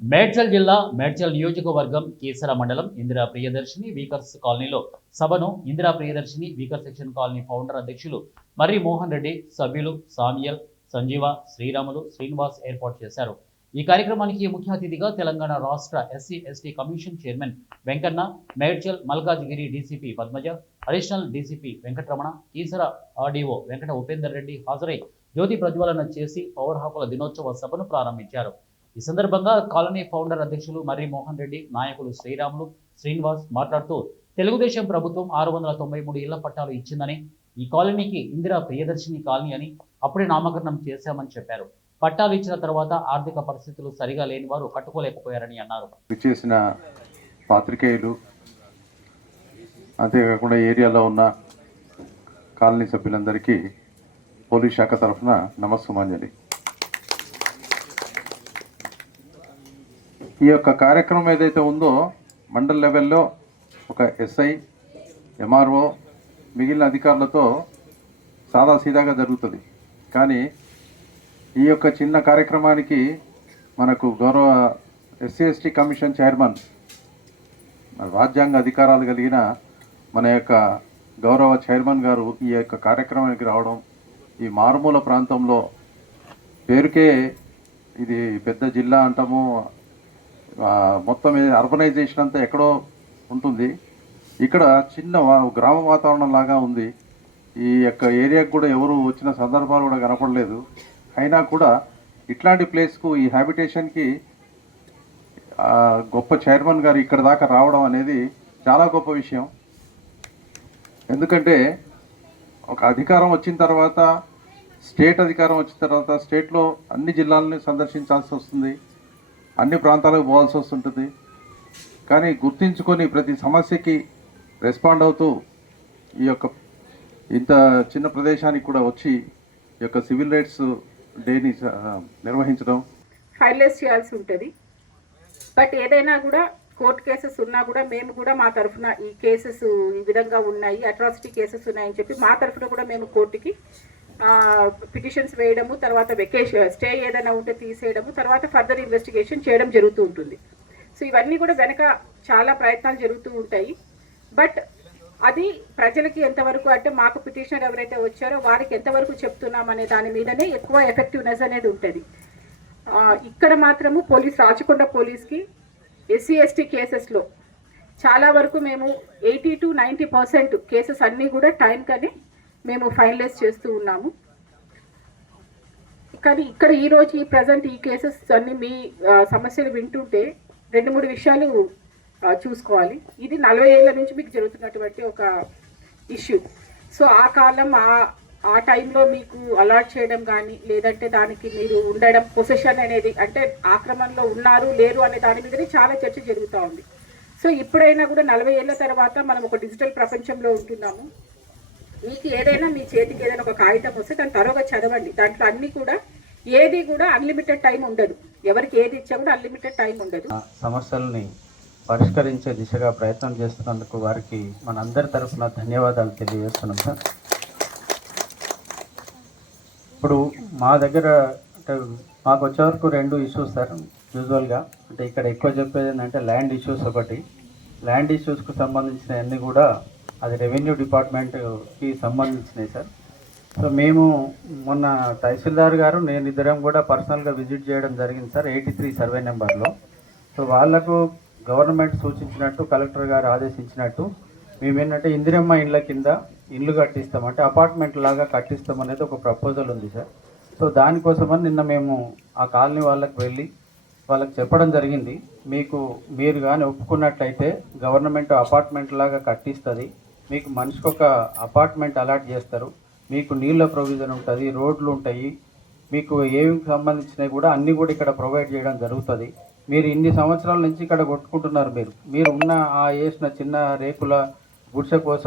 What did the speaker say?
మేడ్చల్ జిల్లా మేడ్చల్ నియోజకవర్గం కీసర మండలం ఇందిరా ప్రియదర్శిని వీకర్స్ కాలనీలో సభను Indira Priyadarshini weaker section colony founder అధ్యక్షులు మర్రి మోహన్ రెడ్డి, సభ్యులు సామియల్, సంజీవ, శ్రీరాములు, శ్రీనివాస్ ఏర్పాటు చేశారు. ఈ కార్యక్రమానికి ముఖ్య అతిథిగా తెలంగాణ రాష్ట్ర SC ST commission chairman Venkanna, Medchal Malkajgiri DCP Padmaja, additional DCP Venkataramana, Keesara RDO Venkata Upender Reddy హాజరై జ్యోతి ప్రజ్వలన చేసి పౌర హక్కుల దినోత్సవ సభను ప్రారంభించారు. ఈ సందర్భంగా కాలనీ ఫౌండర్ అధ్యక్షులు మర్రి మోహన్ రెడ్డి, నాయకులు శ్రీరాములు, శ్రీనివాస్ మాట్లాడుతూ తెలుగుదేశం ప్రభుత్వం 693 ఇళ్ల పట్టాలు ఇచ్చిందని, ఈ కాలనీకి ఇందిరా ప్రియదర్శిని కాలనీ అని అప్పుడే నామకరణం చేశామని చెప్పారు. పట్టాలు ఇచ్చిన తర్వాత ఆర్థిక పరిస్థితులు సరిగా లేని వారు కట్టుకోలేకపోయారని అన్నారు. విచ్చేసిన పాత్రికేయులు, అంతేకాకుండా ఏరియాలో ఉన్న కాలనీ సభ్యులందరికీ పోలీస్ శాఖ తరఫున నమస్సుమాంజలి. ఈ యొక్క కార్యక్రమం ఏదైతే ఉందో మండల్ లెవెల్లో ఒక ఎస్ఐ, ఎంఆర్ఓ, మిగిలిన అధికారులతో సాదాసీదాగా జరుగుతుంది. కానీ ఈ యొక్క చిన్న కార్యక్రమానికి మనకు గౌరవ ఎస్సీ ఎస్టీ కమిషన్ చైర్మన్, రాజ్యాంగ అధికారాలు కలిగిన మన యొక్క గౌరవ చైర్మన్ గారు ఈ యొక్క కార్యక్రమానికి రావడం, ఈ మారుమూల ప్రాంతంలో పేరుకే ఇది పెద్ద జిల్లా అంటాము, మొత్తం అర్బనైజేషన్ అంతా ఎక్కడో ఉంటుంది, ఇక్కడ చిన్న గ్రామ వాతావరణం లాగా ఉంది. ఈ యొక్క ఏరియాకు కూడా ఎవరు వచ్చిన సందర్భాలు కూడా కనపడలేదు. అయినా కూడా ఇట్లాంటి ప్లేస్కు, ఈ హ్యాబిటేషన్కి గొప్ప చైర్మన్ గారు ఇక్కడ దాకా రావడం అనేది చాలా గొప్ప విషయం. ఎందుకంటే ఒక అధికారం వచ్చిన తర్వాత, స్టేట్ అధికారం వచ్చిన తర్వాత స్టేట్లో అన్ని జిల్లాలని సందర్శించాల్సి వస్తుంది, అన్ని ప్రాంతాలకు పోవాల్సి వస్తుంటుంది. కానీ గుర్తించుకొని ప్రతి సమస్యకి రెస్పాండ్ అవుతూ ఈ యొక్క ఇంత చిన్న ప్రదేశానికి కూడా వచ్చి ఈ యొక్క సివిల్ రైట్స్ డేని నిర్వహించడం, ఫైనలైజ్ చేయాల్సి ఉంటుంది. బట్ ఏదైనా కూడా కోర్టు కేసెస్ ఉన్నా కూడా మేము కూడా మా తరఫున ఈ కేసెస్ ఈ విధంగా ఉన్నాయి, అట్రాసిటీ కేసెస్ ఉన్నాయని చెప్పి మా తరఫున కూడా మేము కోర్టుకి పిటిషన్స్ వేయడము, తర్వాత వెకేషన్ స్టే ఏదైనా ఉంటే తీసేయడము, తర్వాత ఫర్దర్ ఇన్వెస్టిగేషన్ చేయడం జరుగుతూ ఉంటుంది. సో ఇవన్నీ కూడా వెనక చాలా ప్రయత్నాలు జరుగుతూ ఉంటాయి. బట్ అది ప్రజలకి ఎంతవరకు, అంటే మాకు పిటిషనర్ ఎవరైతే వచ్చారో వారికి ఎంతవరకు చెప్తున్నాం అనే దాని మీదనే ఎక్కువ ఎఫెక్టివ్నెస్ అనేది ఉంటుంది. ఇక్కడ మాత్రము రాచకొండ పోలీస్కి ఎస్సీ ఎస్టీ కేసెస్లో చాలా వరకు మేము 80 to 90% కేసెస్ అన్నీ కూడా టైం కానీ మేము ఫైనలైజ్ చేస్తూ ఉన్నాము. కానీ ఇక్కడ ఈరోజు ఈ ప్రజెంట్ ఈ కేసెస్ అన్ని మీ సమస్యలు వింటుంటే 2-3 విషయాలు చూసుకోవాలి. ఇది 40 ఏళ్ళ నుంచి మీకు జరుగుతున్నటువంటి ఒక ఇష్యూ. సో ఆ కాలం ఆ టైంలో మీకు అలాట్ చేయడం కానీ, లేదంటే దానికి మీరు ఉండడం, పొసెషన్ అనేది, అంటే ఆక్రమణలో ఉన్నారు లేరు అనే దాని మీదనే చాలా చర్చ జరుగుతూ ఉంది. సో ఇప్పుడైనా కూడా 40 ఏళ్ళ తర్వాత మనం ఒక డిజిటల్ ప్రపంచంలో ఉంటున్నాము. మీకు ఏదైనా మీ చేతికి ఏదైనా ఒక కాగితం వస్తే దాన్ని త్వరగా చదవండి. దాంట్లో అన్నీ కూడా ఏది కూడా అన్లిమిటెడ్ టైం ఉండదు, ఎవరికి ఏది ఇచ్చా కూడా అన్లిమిటెడ్ టైం ఉండదు. సమస్యల్ని పరిష్కరించే దిశగా ప్రయత్నం చేస్తున్నందుకు వారికి మనందరి తరఫున ధన్యవాదాలు తెలియజేస్తున్నాం సార్. ఇప్పుడు మా దగ్గర అంటే మాకు వచ్చే వరకు 2 ఇష్యూస్ సార్. యూజువల్గా అంటే ఇక్కడ ఎక్కువ చెప్పేది ఏంటంటే ల్యాండ్ ఇష్యూస్ ఒకటి. ల్యాండ్ ఇష్యూస్కు సంబంధించిన అన్నీ కూడా అది రెవెన్యూ డిపార్ట్మెంట్కి సంబంధించినవి సార్. సో మేము మొన్న తహసీల్దార్ గారు, నేను ఇద్దరం కూడా పర్సనల్గా విజిట్ చేయడం జరిగింది సార్ 83 సర్వే నెంబర్లో. సో వాళ్లకు గవర్నమెంట్ సూచించినట్టు, కలెక్టర్ గారు ఆదేశించినట్టు మేము ఏంటంటే ఇందిరమ్మ ఇండ్ల కింద ఇండ్లు కట్టిస్తాం, అంటే అపార్ట్మెంట్ లాగా కట్టిస్తాం అనేది ఒక ప్రపోజల్ ఉంది సార్. సో దానికోసమని నిన్న మేము ఆ కాలనీ వాళ్ళకి వెళ్ళి వాళ్ళకి చెప్పడం జరిగింది, మీరు కానీ ఒప్పుకున్నట్లయితే గవర్నమెంట్ అపార్ట్మెంట్ లాగా కట్టిస్తుంది, మీకు మనిషికి ఒక అపార్ట్మెంట్ అలాట్ చేస్తారు, మీకు నీళ్ళ ప్రొవిజన్ ఉంటుంది, రోడ్లు ఉంటాయి, మీకు ఏమి సంబంధించినవి కూడా అన్నీ కూడా ఇక్కడ ప్రొవైడ్ చేయడం జరుగుతుంది. మీరు ఇన్ని సంవత్సరాల నుంచి ఇక్కడ కొట్టుకుంటున్నారు, మీరు ఉన్న ఆ వేసిన చిన్న రేకుల గుడిసె కోసం